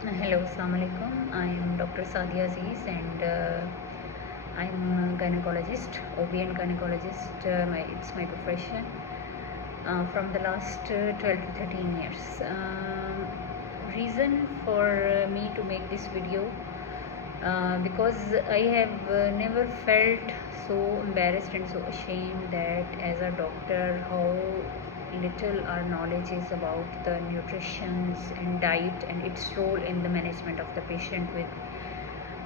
Hello, Assalamu alaikum. I am Dr. Sadia Aziz and I'm a gynecologist, OBN gynecologist. It's my profession from the last 12 to 13 years. Reason for me to make this video because I have never felt so embarrassed and so ashamed that as a doctor how little our knowledge is about the nutrition and diet and its role in the management of the patient with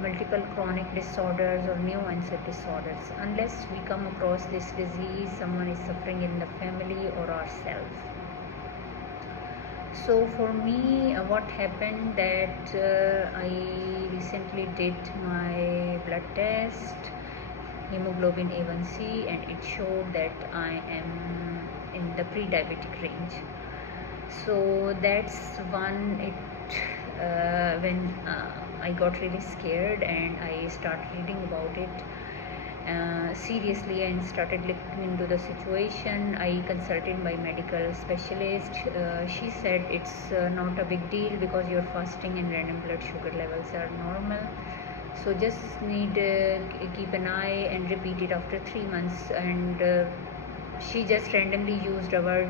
multiple chronic disorders or new onset disorders. Unless we come across this disease, someone is suffering in the family or ourselves. So for me, what happened that I recently did my blood test, hemoglobin A1C, and it showed that I am in the pre-diabetic range. So that's when I got really scared and I started reading about it seriously and started looking into the situation. I consulted my medical specialist. She said it's not a big deal because your fasting and random blood sugar levels are normal, so just need keep an eye and repeat it after 3 months. And she just randomly used a word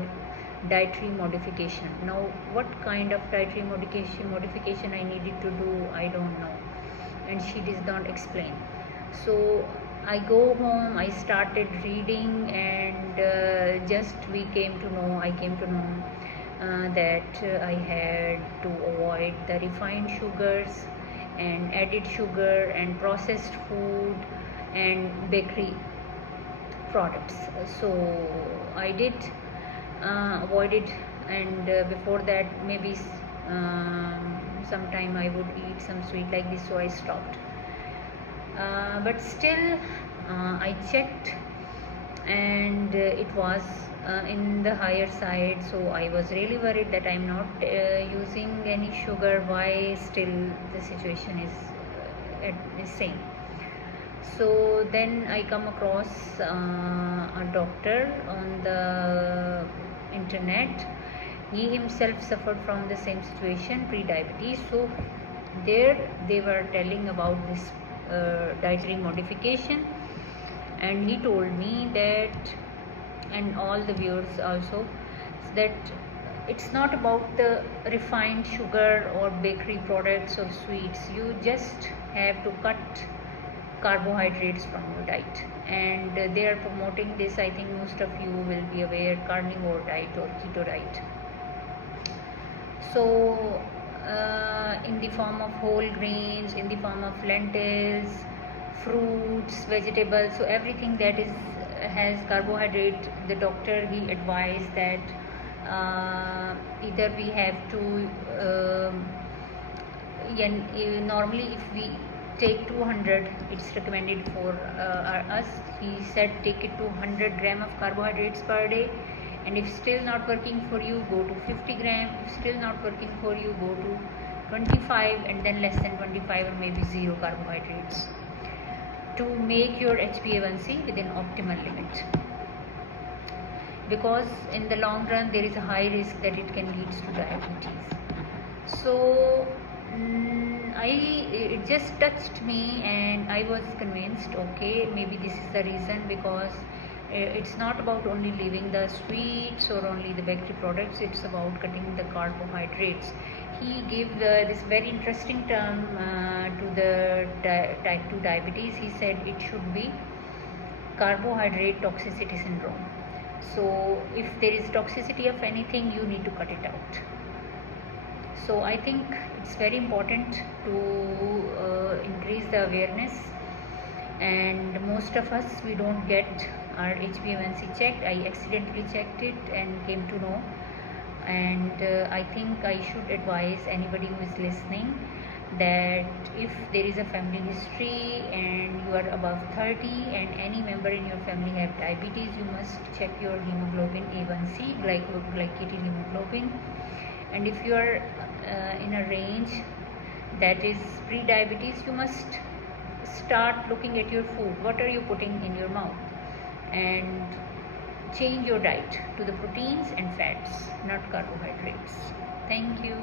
dietary modification. Now what kind of dietary modification I needed to do, I don't know, and she did not explain. So I go home, I started reading, and I came to know that I had to avoid the refined sugars and added sugar and processed food and bakery products. So I did avoid it, and before that maybe sometime I would eat some sweet like this, so I stopped. But still I checked, and it was in the higher side, so I was really worried that I'm not using any sugar. Why still the situation is same? So then I come across a doctor on the internet. He himself suffered from the same situation, pre-diabetes. So there they were telling about this dietary modification, and he told me that, and all the viewers also, that it's not about the refined sugar or bakery products or sweets. You just have to cut carbohydrates from your diet, and they are promoting this. I think most of you will be aware, carnivore diet or keto diet. So in the form of whole grains, in the form of lentils, fruits, vegetables, so everything that has carbohydrate, the doctor he advised that either we have to normally if we take 200, it's recommended for us. He said take it to 100 gram of carbohydrates per day, and if still not working for you, go to 50 gram. If still not working for you, go to 25, and then less than 25 or maybe zero carbohydrates to make your HbA1c within optimal limit, because in the long run there is a high risk that it can lead to diabetes. So it just touched me, and I was convinced, okay, maybe this is the reason, because it's not about only leaving the sweets or only the bakery products, it's about cutting the carbohydrates. He gave this very interesting term to the type 2 diabetes. He said it should be carbohydrate toxicity syndrome. So if there is toxicity of anything, you need to cut it out. So I think it's very important to increase the awareness, and most of us, we don't get our HbA1c checked. I accidentally checked it and came to know, and I think I should advise anybody who is listening that if there is a family history and you are above 30 and any member in your family have diabetes, you must check your hemoglobin A1C, glycated hemoglobin. And if you are in a range that is pre-diabetes, you must start looking at your food. What are you putting in your mouth? And change your diet to the proteins and fats, not carbohydrates. Thank you.